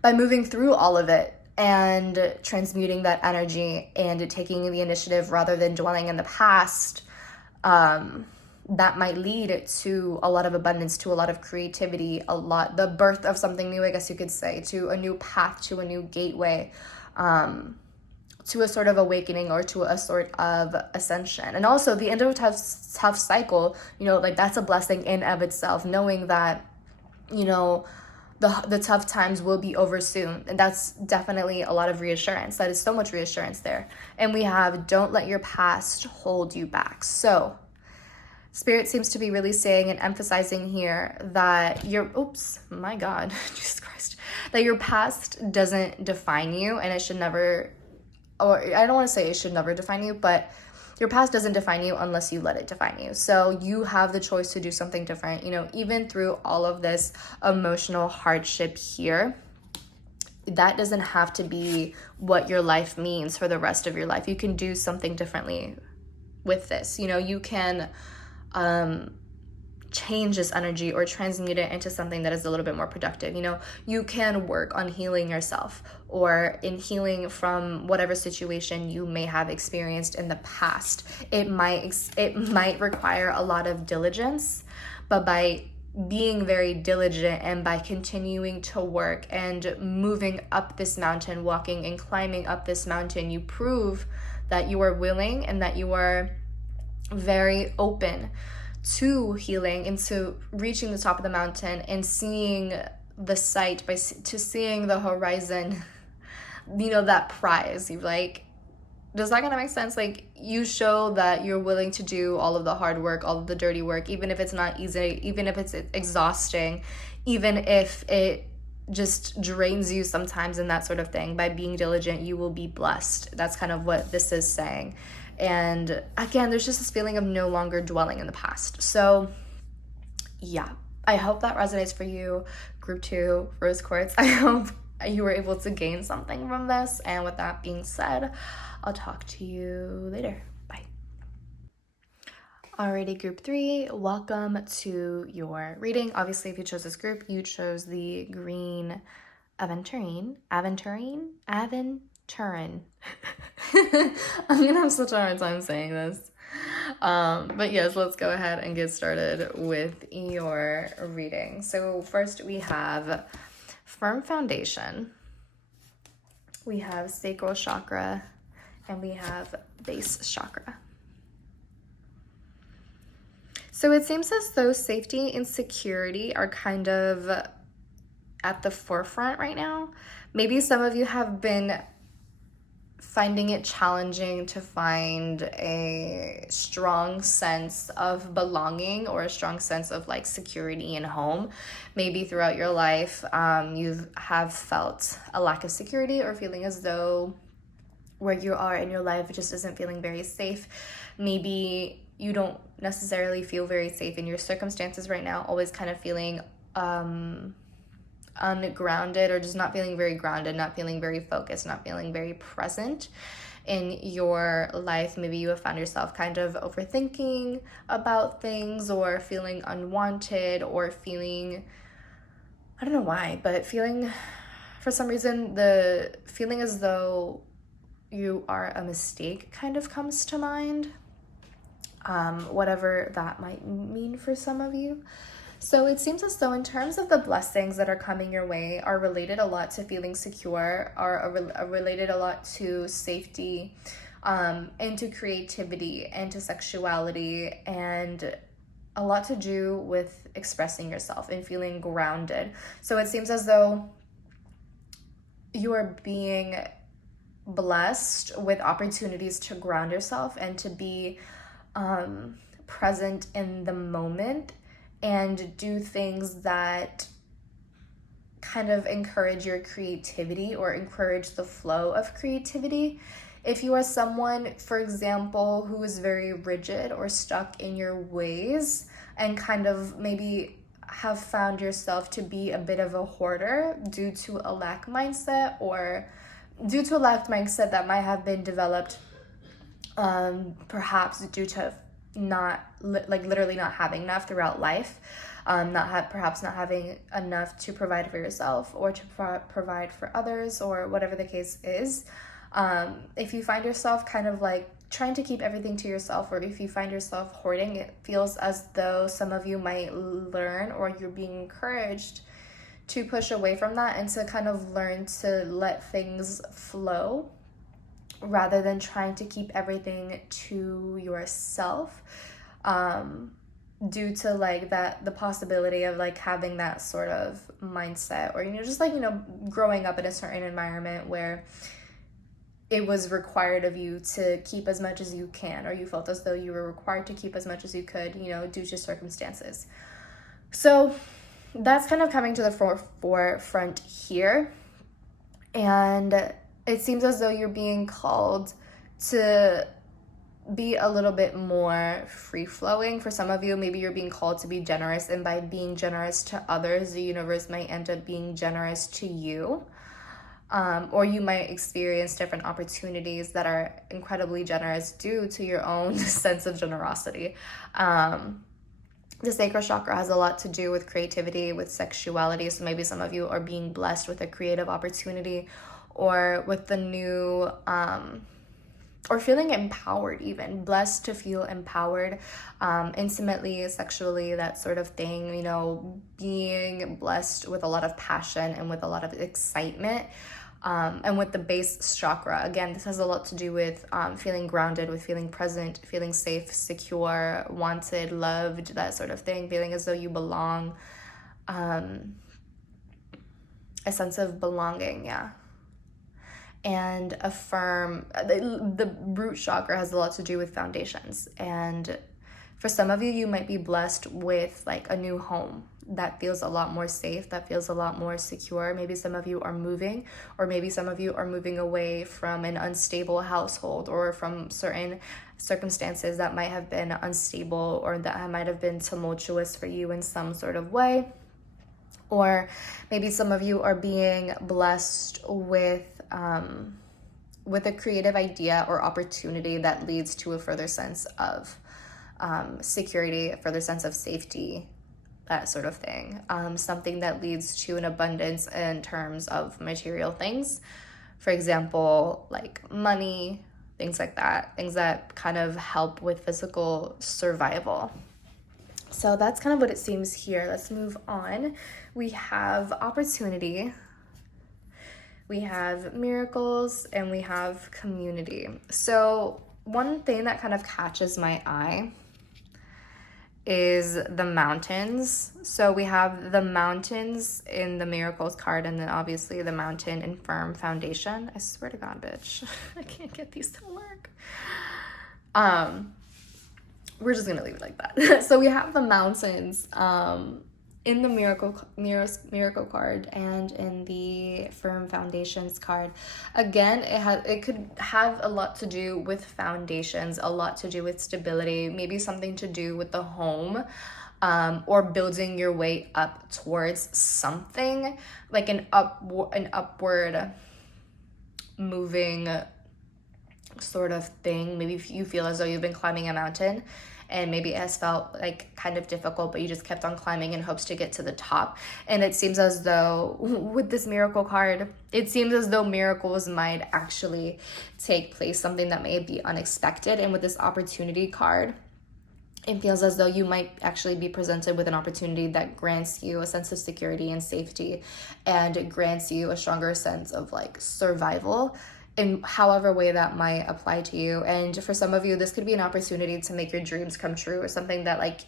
moving through all of it and transmuting that energy and taking the initiative rather than dwelling in the past, that might lead to a lot of abundance, to a lot of creativity, the birth of something new, I guess you could say, to a new path, to a new gateway, to a sort of awakening, or to a sort of ascension. And also the end of a tough cycle, you know, like that's a blessing in of itself, knowing that, you know, the tough times will be over soon. And that's definitely a lot of reassurance. That is so much reassurance there. And we have don't let your past hold you back. So Spirit seems to be really saying and emphasizing here that Jesus Christ, that your past doesn't define you, and it should never, or I don't want to say it should never define you, but your past doesn't define you unless you let it define you. So you have the choice to do something different, you know, even through all of this emotional hardship here. That doesn't have to be what your life means for the rest of your life. You can do something differently with this. You know, you can change this energy or transmute it into something that is a little bit more productive. You know, you can work on healing yourself or in healing from whatever situation you may have experienced in the past. It might require a lot of diligence, but by being very diligent and by continuing to work and moving up this mountain, walking and climbing up this mountain, you prove that you are willing and that you are very open to healing and to reaching the top of the mountain and seeing the sight, to seeing the horizon, you know, that prize. You like, does that kind of make sense? Like, you show that you're willing to do all of the hard work, all of the dirty work, even if it's not easy, even if it's exhausting, even if it just drains you sometimes and that sort of thing. By being diligent, you will be blessed. That's kind of what this is saying. And again, there's just this feeling of no longer dwelling in the past. So yeah, I hope that resonates for you. Group 2, Rose Quartz. I hope you were able to gain something from this. And with that being said, I'll talk to you later. Bye. Alrighty, group 3, welcome to your reading. Obviously, if you chose this group, you chose the green aventurine. I'm gonna have such a hard time saying this. But yes, let's go ahead and get started with your reading. So first we have firm foundation, we have sacral chakra, and we have base chakra. So it seems as though safety and security are kind of at the forefront right now. Maybe some of you have been finding it challenging to find a strong sense of belonging or a strong sense of like security and home. Maybe throughout your life, you have felt a lack of security or feeling as though where you are in your life just isn't feeling very safe. Maybe you don't necessarily feel very safe in your circumstances right now, always kind of feeling ungrounded or just not feeling very grounded, not feeling very focused, not feeling very present in your life. Maybe you have found yourself kind of overthinking about things or feeling unwanted or feeling, I don't know why, but feeling, for some reason, the feeling as though you are a mistake kind of comes to mind, whatever that might mean for some of you. So it seems as though in terms of the blessings that are coming your way are related a lot to feeling secure, are related a lot to safety, and to creativity and to sexuality, and a lot to do with expressing yourself and feeling grounded. So it seems as though you are being blessed with opportunities to ground yourself and to be present in the moment and do things that kind of encourage your creativity or encourage the flow of creativity. If you are someone, for example, who is very rigid or stuck in your ways and kind of maybe have found yourself to be a bit of a hoarder due to a lack mindset or due to a lack mindset that might have been developed perhaps due to literally not having enough throughout life, perhaps not having enough to provide for yourself or to provide for others or whatever the case is. If you find yourself kind of like trying to keep everything to yourself, or if you find yourself hoarding, it feels as though some of you might learn or you're being encouraged to push away from that and to kind of learn to let things flow rather than trying to keep everything to yourself, due to like the possibility of like having that sort of mindset, or just like growing up in a certain environment where it was required of you to keep as much as you can, or you felt as though you were required to keep as much as you could, due to circumstances. So that's kind of coming to the forefront here. And it seems as though you're being called to be a little bit more free-flowing. For some of you, maybe you're being called to be generous, and by being generous to others, the universe might end up being generous to you. Or you might experience different opportunities that are incredibly generous due to your own sense of generosity. The sacral chakra has a lot to do with creativity, with sexuality. So maybe some of you are being blessed with a creative opportunity, or with the new, or feeling empowered, even blessed to feel empowered, intimately, sexually, that sort of thing, you know, being blessed with a lot of passion and with a lot of excitement. And with the base chakra, again, this has a lot to do with feeling grounded, with feeling present, feeling safe, secure, wanted, loved, that sort of thing, feeling as though you belong, a sense of belonging, yeah. And affirm, the root chakra has a lot to do with foundations. And for some of you, you might be blessed with like a new home that feels a lot more safe, that feels a lot more secure. Maybe some of you are moving, or maybe some of you are moving away from an unstable household, or from certain circumstances that might have been unstable, or that might have been tumultuous for you in some sort of way. Or maybe some of you are being blessed with a creative idea or opportunity that leads to a further sense of security, a further sense of safety, that sort of thing. Something that leads to an abundance in terms of material things. For example, like money, things like that. Things that kind of help with physical survival. So that's kind of what it seems here. Let's move on. We have opportunity, we have miracles, and we have community. So one thing that kind of catches my eye is the mountains. So we have the mountains in the miracles card, and then obviously the mountain in firm foundation. I swear to God, bitch, I can't get these to work. We're just gonna leave it like that. So we have the mountains in the miracle card and in the firm foundations card. Again, it could have a lot to do with foundations, a lot to do with stability, maybe something to do with the home, or building your way up towards something, like an upward moving sort of thing. Maybe if you feel as though you've been climbing a mountain, and maybe it has felt like kind of difficult, but you just kept on climbing in hopes to get to the top. And it seems as though with this miracle card, it seems as though miracles might actually take place, something that may be unexpected. And with this opportunity card, it feels as though you might actually be presented with an opportunity that grants you a sense of security and safety, and it grants you a stronger sense of like survival, in however way that might apply to you. And for some of you, this could be an opportunity to make your dreams come true, or something that like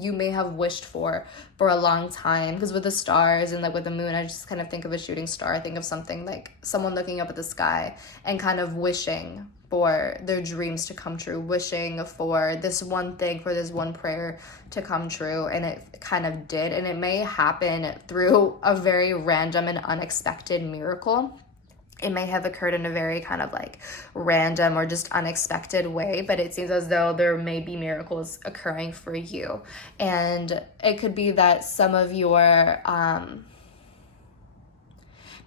you may have wished for a long time. Because with the stars and like with the moon, I just kind of think of a shooting star. I think of something like someone looking up at the sky and kind of wishing for their dreams to come true, wishing for this one thing, for this one prayer to come true, and it kind of did. And it may happen through a very random and unexpected miracle. It may have occurred in a very kind of like random or just unexpected way, but it seems as though there may be miracles occurring for you. And it could be that some of your,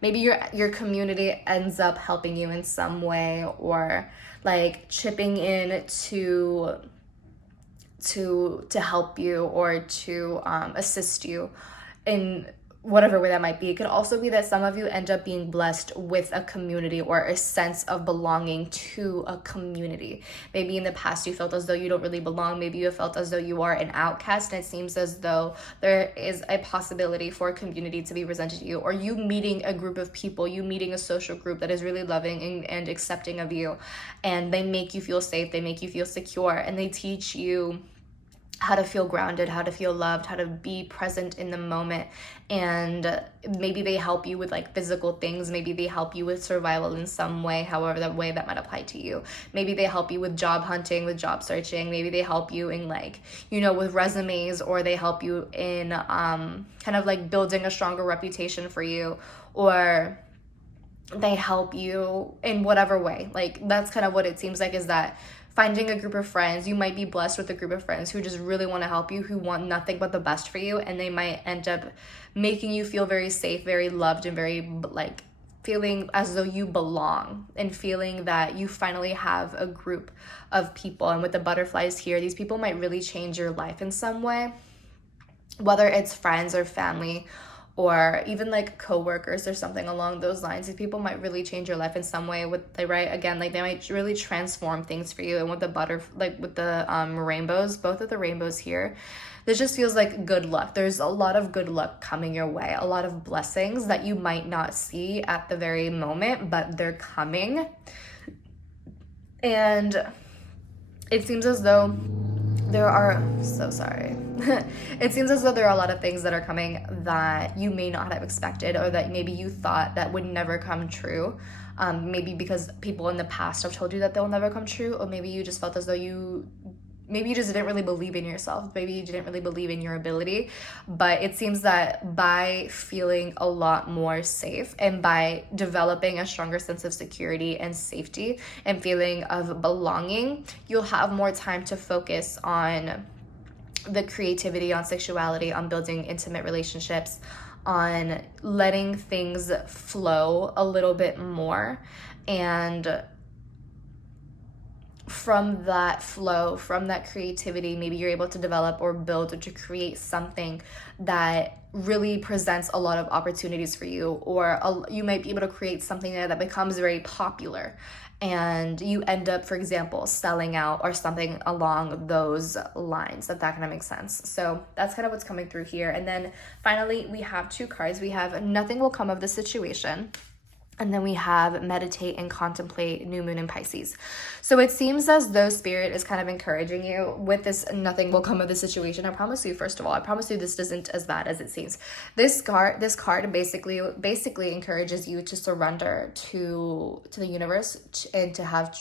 maybe your community ends up helping you in some way, or like chipping in to help you, or to assist you in whatever way that might be. It could also be that some of you end up being blessed with a community, or a sense of belonging to a community. Maybe in the past you felt as though you don't really belong. Maybe you felt as though you are an outcast, and it seems as though there is a possibility for a community to be presented to you, or you meeting a group of people, you meeting a social group that is really loving and accepting of you, and they make you feel safe, they make you feel secure, and they teach you how to feel grounded, how to feel loved, how to be present in the moment. And maybe they help you with like physical things. Maybe they help you with survival in some way, however that way that might apply to you. Maybe they help you with job hunting, with job searching. Maybe they help you in like, you know, with resumes, or they help you in kind of like building a stronger reputation for you, or they help you in whatever way. Like that's kind of what it seems like, is that finding a group of friends, you might be blessed with a group of friends who just really want to help you, who want nothing but the best for you, and they might end up making you feel very safe, very loved, and very like feeling as though you belong, and feeling that you finally have a group of people. And with the butterflies here, these people might really change your life in some way. whether it's friends or family or even like coworkers or something along those lines. These people might really change your life in some way with the right, again, like they might really transform things for you. And with the with the rainbows, both of the rainbows here, this just feels like good luck. There's a lot of good luck coming your way, a lot of blessings that you might not see at the very moment, but they're coming. And it seems as though it seems as though there are a lot of things that are coming that you may not have expected, or that maybe you thought that would never come true. Maybe because people in the past have told you that they'll never come true, or maybe you just felt as though maybe you just didn't really believe in yourself. Maybe you didn't really believe in your ability. But it seems that by feeling a lot more safe and by developing a stronger sense of security and safety and feeling of belonging, you'll have more time to focus on the creativity, on sexuality, on building intimate relationships, on letting things flow a little bit more. And from that flow, from that creativity, maybe you're able to develop or build or to create something that really presents a lot of opportunities for you, or you might be able to create something that becomes very popular and you end up, for example, selling out or something along those lines, if that kind of makes sense. So that's kind of what's coming through here. And then finally, we have 2 cards. We have nothing will come of the situation. And then we have meditate and contemplate, new moon in Pisces. So it seems as though Spirit is kind of encouraging you with this nothing will come of the situation. I promise you, first of all, I promise you this isn't as bad as it seems. This card basically encourages you to surrender to the universe and to have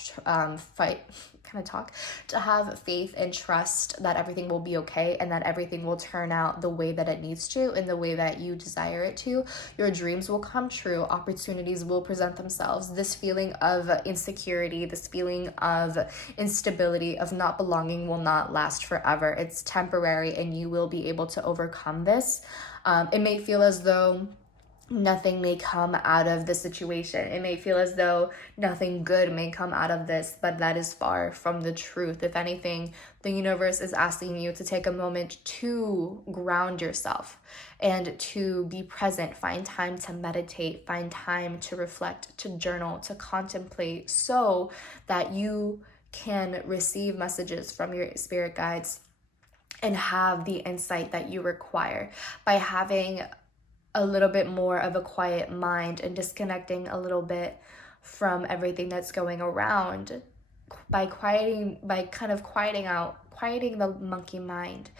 to have faith and trust that everything will be okay and that everything will turn out the way that it needs to, in the way that you desire it to. Your dreams will come true. Opportunities will present themselves. This feeling of insecurity, this feeling of instability, of not belonging will not last forever. It's temporary and you will be able to overcome this. It may feel as though nothing may come out of the situation. It may feel as though nothing good may come out of this, but that is far from the truth. If anything, the universe is asking you to take a moment to ground yourself and to be present. Find time to meditate, find time to reflect, to journal, to contemplate, so that you can receive messages from your spirit guides and have the insight that you require. By having a little bit more of a quiet mind and disconnecting a little bit from everything that's going around, by quieting the monkey mind,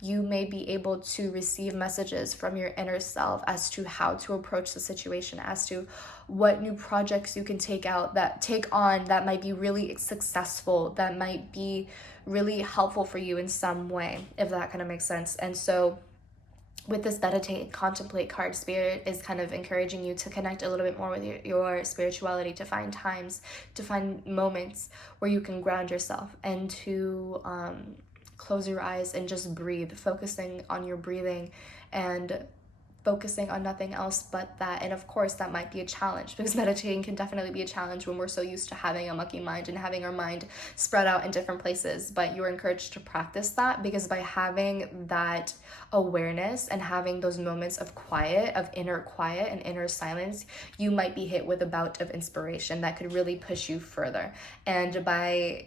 you may be able to receive messages from your inner self as to how to approach the situation, as to what new projects you can take on that might be really successful, that might be really helpful for you in some way, if that kind of makes sense. And so with this meditate and contemplate card, Spirit is kind of encouraging you to connect a little bit more with your spirituality, to find moments where you can ground yourself and to close your eyes and just breathe, focusing on your breathing and focusing on nothing else but that. And of course, that might be a challenge, because meditating can definitely be a challenge when we're so used to having a monkey mind and having our mind spread out in different places. But you're encouraged to practice that, because by having that awareness and having those moments of quiet, of inner quiet and inner silence, you might be hit with a bout of inspiration that could really push you further. And by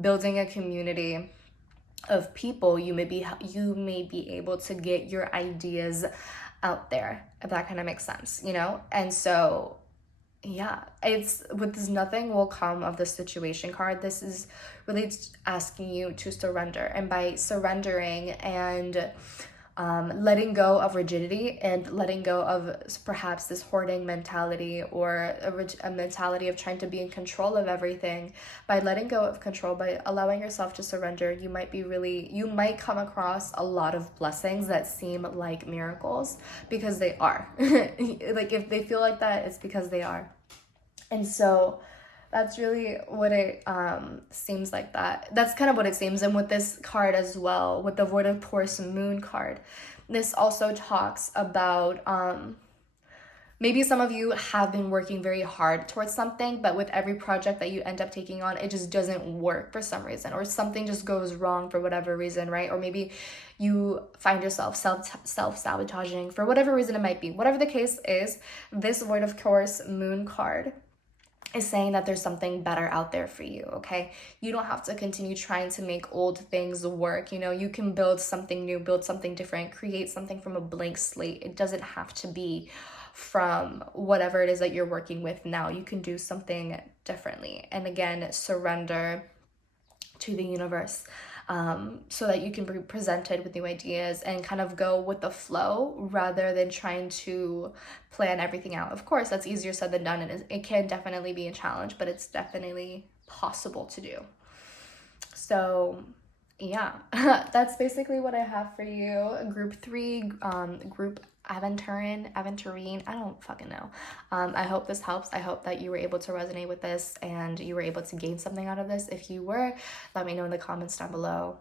building a community of people, you may be able to get your ideas out there, if that kind of makes sense, And so yeah, it's with this nothing will come of the situation card. This is really asking you to surrender, and by surrendering and letting go of rigidity and letting go of perhaps this hoarding mentality, or a mentality of trying to be in control of everything, by letting go of control, by allowing yourself to surrender, you might come across a lot of blessings that seem like miracles, because they are. Like, if they feel like that, it's because they are. And so that's really what it seems like. That's kind of what it seems. And with this card as well, with the Void of Taurus Moon card, this also talks about Maybe some of you have been working very hard towards something, but with every project that you end up taking on, it just doesn't work for some reason, or something just goes wrong for whatever reason, right? Or maybe you find yourself self-sabotaging for whatever reason it might be. Whatever the case is, this Void of Course Moon card is saying that there's something better out there for you, okay? You don't have to continue trying to make old things work. You know, you can build something new, build something different, create something from a blank slate. It doesn't have to be from whatever it is that you're working with now. You can do something differently. And again, surrender to the universe, so that you can be presented with new ideas and kind of go with the flow rather than trying to plan everything out. Of course, that's easier said than done, and it can definitely be a challenge, but it's definitely possible to do. So yeah, that's basically what I have for you. Group 3, group Aventurine, I don't fucking know. I hope this helps. I hope that you were able to resonate with this and you were able to gain something out of this. If you were, let me know in the comments down below,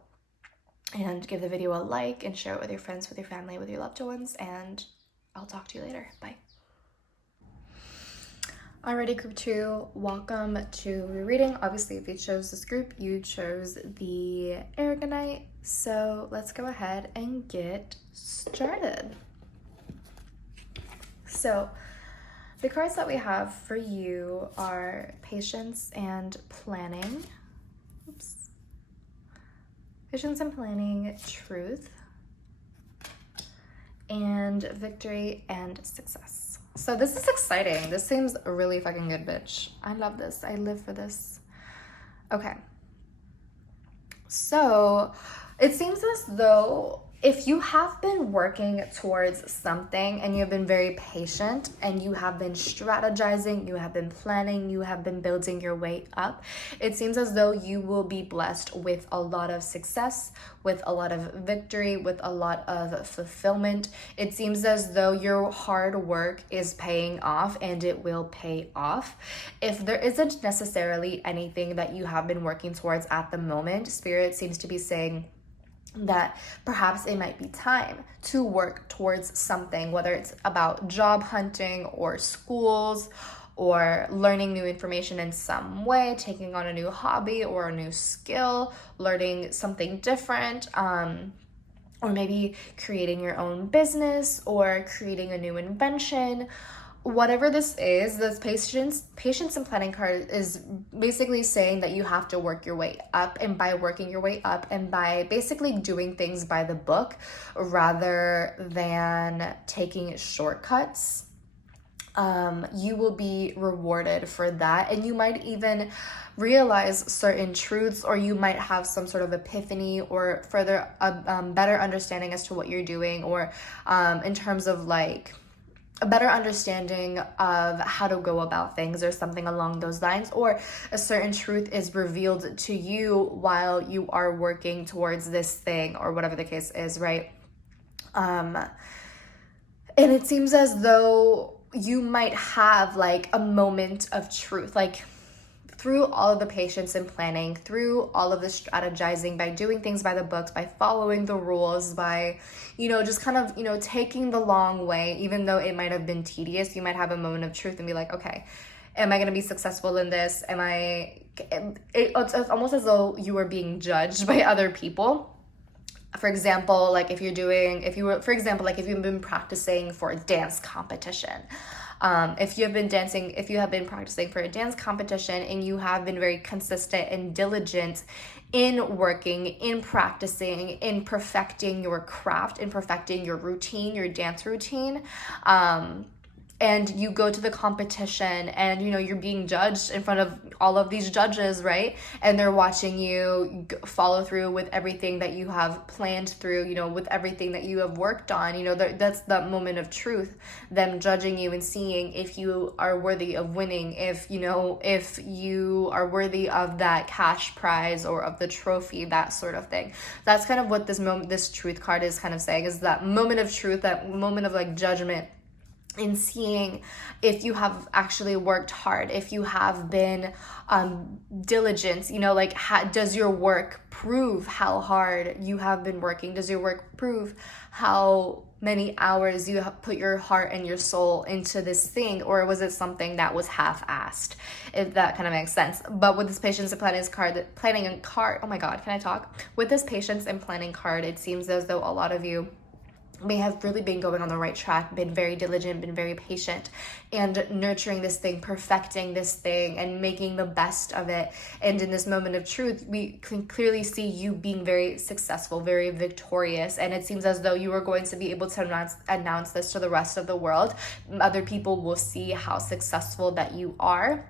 and give the video a like and share it with your friends, with your family, with your loved ones, and I'll talk to you later. Bye. Alrighty, group 2, welcome to your reading. Obviously, if you chose this group, you chose the Aragonite. So let's go ahead and get started. So the cards that we have for you are Patience and Planning. Oops. Patience and Planning, Truth, and Victory and Success. So this is exciting. This seems really fucking good, bitch. I love this. I live for this. Okay. So it seems as though if you have been working towards something and you've been very patient and you have been strategizing, you have been planning, you have been building your way up, it seems as though you will be blessed with a lot of success, with a lot of victory, with a lot of fulfillment. It seems as though your hard work is paying off, and it will pay off. If there isn't necessarily anything that you have been working towards at the moment, Spirit seems to be saying that perhaps it might be time to work towards something, whether it's about job hunting or schools or learning new information in some way, taking on a new hobby or a new skill, learning something different, or maybe creating your own business or creating a new invention. Whatever this is, this patience and planning card is basically saying that you have to work your way up, and by working your way up and by basically doing things by the book rather than taking shortcuts, you will be rewarded for that. And you might even realize certain truths, or you might have some sort of epiphany or further better understanding as to what you're doing, or in terms of like a better understanding of how to go about things or something along those lines, or a certain truth is revealed to you while you are working towards this thing, or whatever the case is, right? And it seems as though you might have like a moment of truth, like through all of the patience and planning, through all of the strategizing, by doing things by the books, by following the rules, by, you know, just kind of, you know, taking the long way, even though it might have been tedious, you might have a moment of truth and be like, okay, am I going to be successful in this? It's almost as though you are being judged by other people. For example, like if you've been practicing for a dance competition, if you have been practicing for a dance competition and you have been very consistent and diligent in working, in practicing, in perfecting your craft, in perfecting your routine, your dance routine, and you go to the competition and, you know, you're being judged in front of all of these judges, right? And they're watching you follow through with everything that you have planned through, you know, with everything that you have worked on. You know, that's the moment of truth, them judging you and seeing if you are worthy of winning, if you are worthy of that cash prize or of the trophy, that sort of thing. That's kind of what this truth card is kind of saying, is that moment of truth, that moment of like judgment, in seeing if you have actually worked hard, if you have been diligent, you know, like does your work prove how hard you have been working? Does your work prove how many hours you have put your heart and your soul into this thing? Or was it something that was half-assed, if that kind of makes sense? But with this patience and planning card, oh my God, can I talk? With this patience and planning card, it seems as though a lot of you may have really been going on the right track, been very diligent, been very patient, and nurturing this thing, perfecting this thing, and making the best of it. And in this moment of truth, we can clearly see you being very successful, very victorious. And it seems as though you are going to be able to announce this to the rest of the world. Other people will see how successful that you are.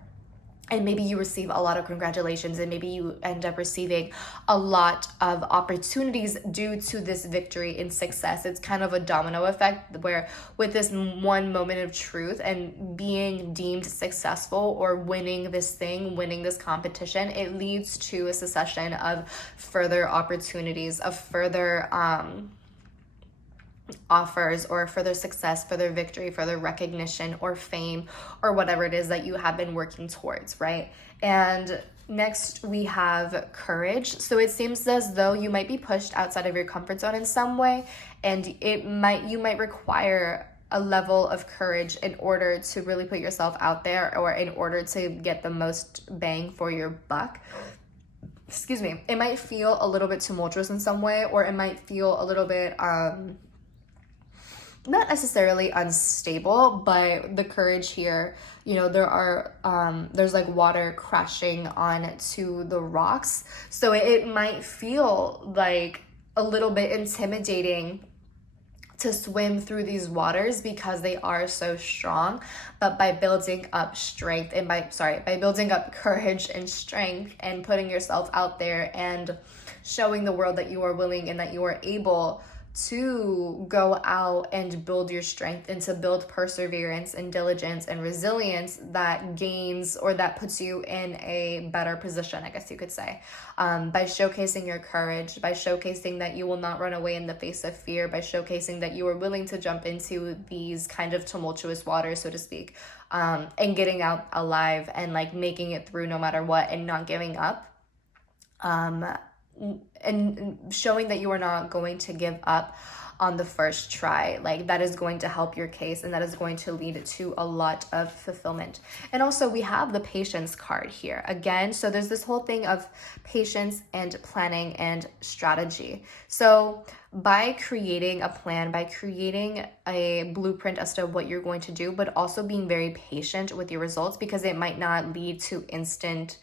And maybe you receive a lot of congratulations, and maybe you end up receiving a lot of opportunities due to this victory and success. It's kind of a domino effect where with this one moment of truth and being deemed successful or winning this thing, winning this competition, it leads to a succession of further opportunities, of further offers, or further success, further victory, further recognition or fame, or whatever it is that you have been working towards, right? And next we have courage. So it seems as though you might be pushed outside of your comfort zone in some way, and you might require a level of courage in order to really put yourself out there, or in order to get the most bang for your buck. Excuse me. It might feel a little bit tumultuous in some way, or it might feel a little bit not necessarily unstable, but the courage here, you know, there's like water crashing onto the rocks. So it might feel like a little bit intimidating to swim through these waters because they are so strong. But by building up strength and by building up courage and strength and putting yourself out there and showing the world that you are willing and that you are able to go out and build your strength and to build perseverance and diligence and resilience, that gains, or that puts you in a better position, I guess you could say, by showcasing your courage, by showcasing that you will not run away in the face of fear, by showcasing that you are willing to jump into these kind of tumultuous waters, so to speak, and getting out alive and like making it through no matter what and not giving up. And showing that you are not going to give up on the first try. Like, that is going to help your case, and that is going to lead to a lot of fulfillment. And also we have the patience card here again. So there's this whole thing of patience and planning and strategy. So by creating a plan, by creating a blueprint as to what you're going to do, but also being very patient with your results, because it might not lead to instant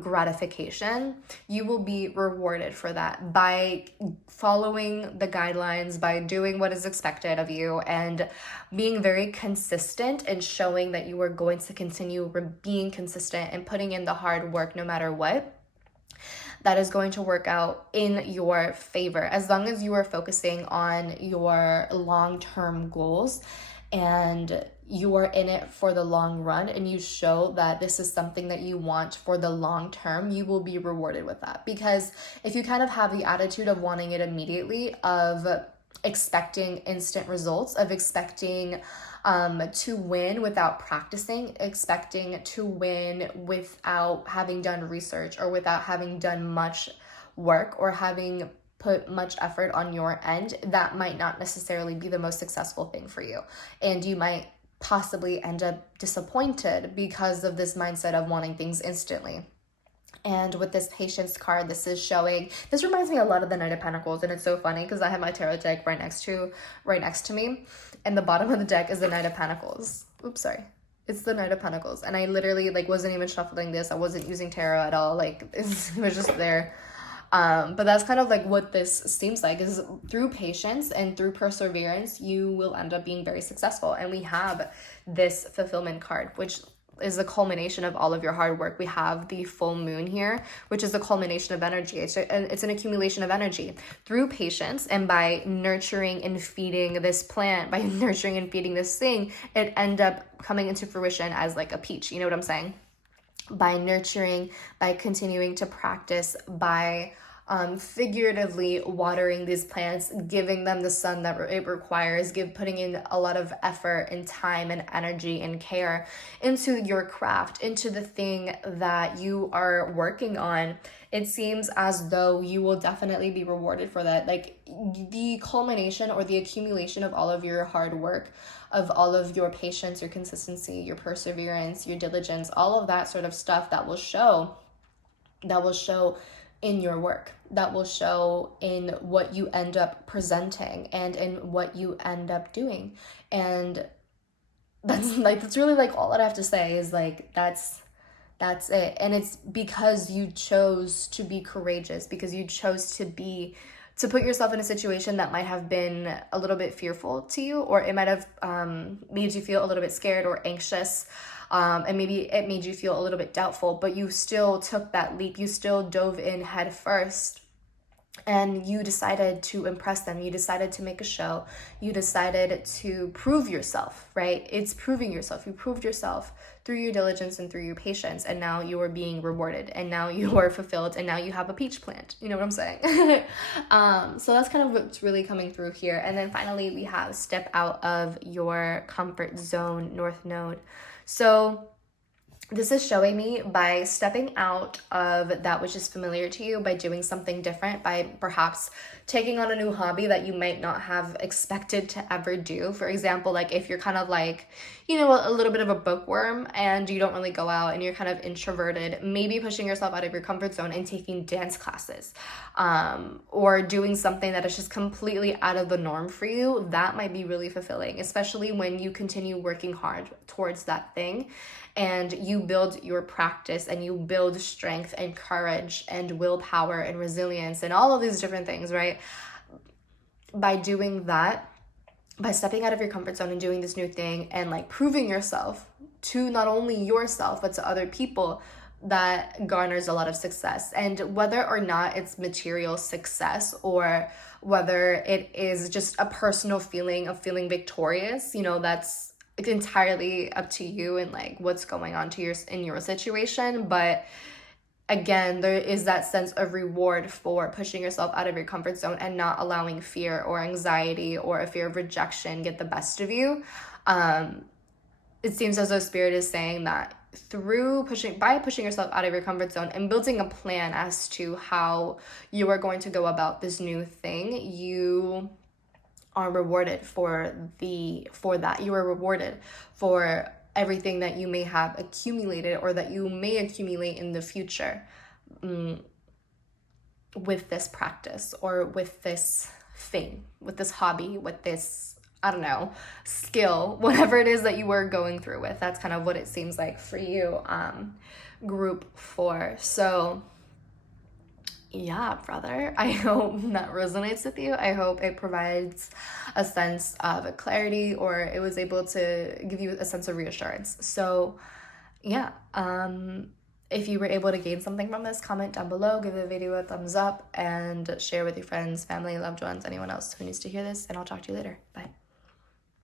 gratification, you will be rewarded for that by following the guidelines, by doing what is expected of you, and being very consistent and showing that you are going to continue being consistent and putting in the hard work no matter what. That is going to work out in your favor as long as you are focusing on your long-term goals and you are in it for the long run, and you show that this is something that you want for the long term. You will be rewarded with that. Because if you kind of have the attitude of wanting it immediately, of expecting instant results, of expecting to win without practicing, expecting to win without having done research, or without having done much work, or having put much effort on your end, that might not necessarily be the most successful thing for you. And you might possibly end up disappointed because of this mindset of wanting things instantly. And with this patience card, this reminds me a lot of the Knight of Pentacles. And it's so funny because I have my tarot deck right next to me, and the bottom of the deck is the Knight of Pentacles. Oops, sorry. It's the Knight of Pentacles. And I literally wasn't even shuffling this. I wasn't using tarot at all. It was just there. But that's kind of what this seems like, is through patience and through perseverance, you will end up being very successful. And we have this fulfillment card, which is the culmination of all of your hard work. We have the full moon here, which is the culmination of energy. It's an accumulation of energy through patience, and by nurturing and feeding this plant, by nurturing and feeding this thing, it end up coming into fruition as a peach. You know what I'm saying? By nurturing, by continuing to practice, by figuratively watering these plants, giving them the sun that it requires, putting in a lot of effort and time and energy and care into your craft, into the thing that you are working on, it seems as though you will definitely be rewarded for that. Like the culmination or the accumulation of all of your hard work, of all of your patience, your consistency, your perseverance, your diligence, all of that sort of stuff that will show in your work, that will show in what you end up presenting and in what you end up doing. And that's really like all that I have to say is like that's it. And it's because you chose to be courageous, because you chose to put yourself in a situation that might have been a little bit fearful to you, or it might have made you feel a little bit scared or anxious, and maybe it made you feel a little bit doubtful, but you still took that leap. You still dove in head first, and you decided to impress them. You decided to make a show. You decided to prove yourself, right? It's proving yourself. You proved yourself through your diligence and through your patience, and now you are being rewarded, and now you are fulfilled, and now you have a peach plant. You know what I'm saying? So that's kind of what's really coming through here. And then finally, we have step out of your comfort zone, North Node. So this is showing me by stepping out of that which is familiar to you, by doing something different, by perhaps taking on a new hobby that you might not have expected to ever do. For example, like if you're kind of like, you know, a little bit of a bookworm and you don't really go out and you're kind of introverted, maybe pushing yourself out of your comfort zone and taking dance classes, or doing something that is just completely out of the norm for you, that might be really fulfilling, especially when you continue working hard towards that thing and you build your practice and you build strength and courage and willpower and resilience and all of these different things, right? By doing that, by stepping out of your comfort zone and doing this new thing and like proving yourself to not only yourself but to other people, that garners a lot of success. And whether or not it's material success or whether it is just a personal feeling of feeling victorious, you know, that's entirely up to you and like what's going on in your situation. But again, there is that sense of reward for pushing yourself out of your comfort zone and not allowing fear or anxiety or a fear of rejection get the best of you. It seems as though Spirit is saying that by pushing yourself out of your comfort zone and building a plan as to how you are going to go about this new thing, you are rewarded for that. You are rewarded for everything that you may have accumulated or that you may accumulate in the future with this practice or with this thing, with this hobby, with this, I don't know, skill, whatever it is that you are going through with. That's kind of what it seems like for you, group 4. So yeah, brother, I hope that resonates with you. I hope it provides a sense of clarity, or it was able to give you a sense of reassurance. So yeah, if you were able to gain something from this, comment down below, give the video a thumbs up, and share with your friends, family, loved ones, anyone else who needs to hear this, and I'll talk to you later. Bye.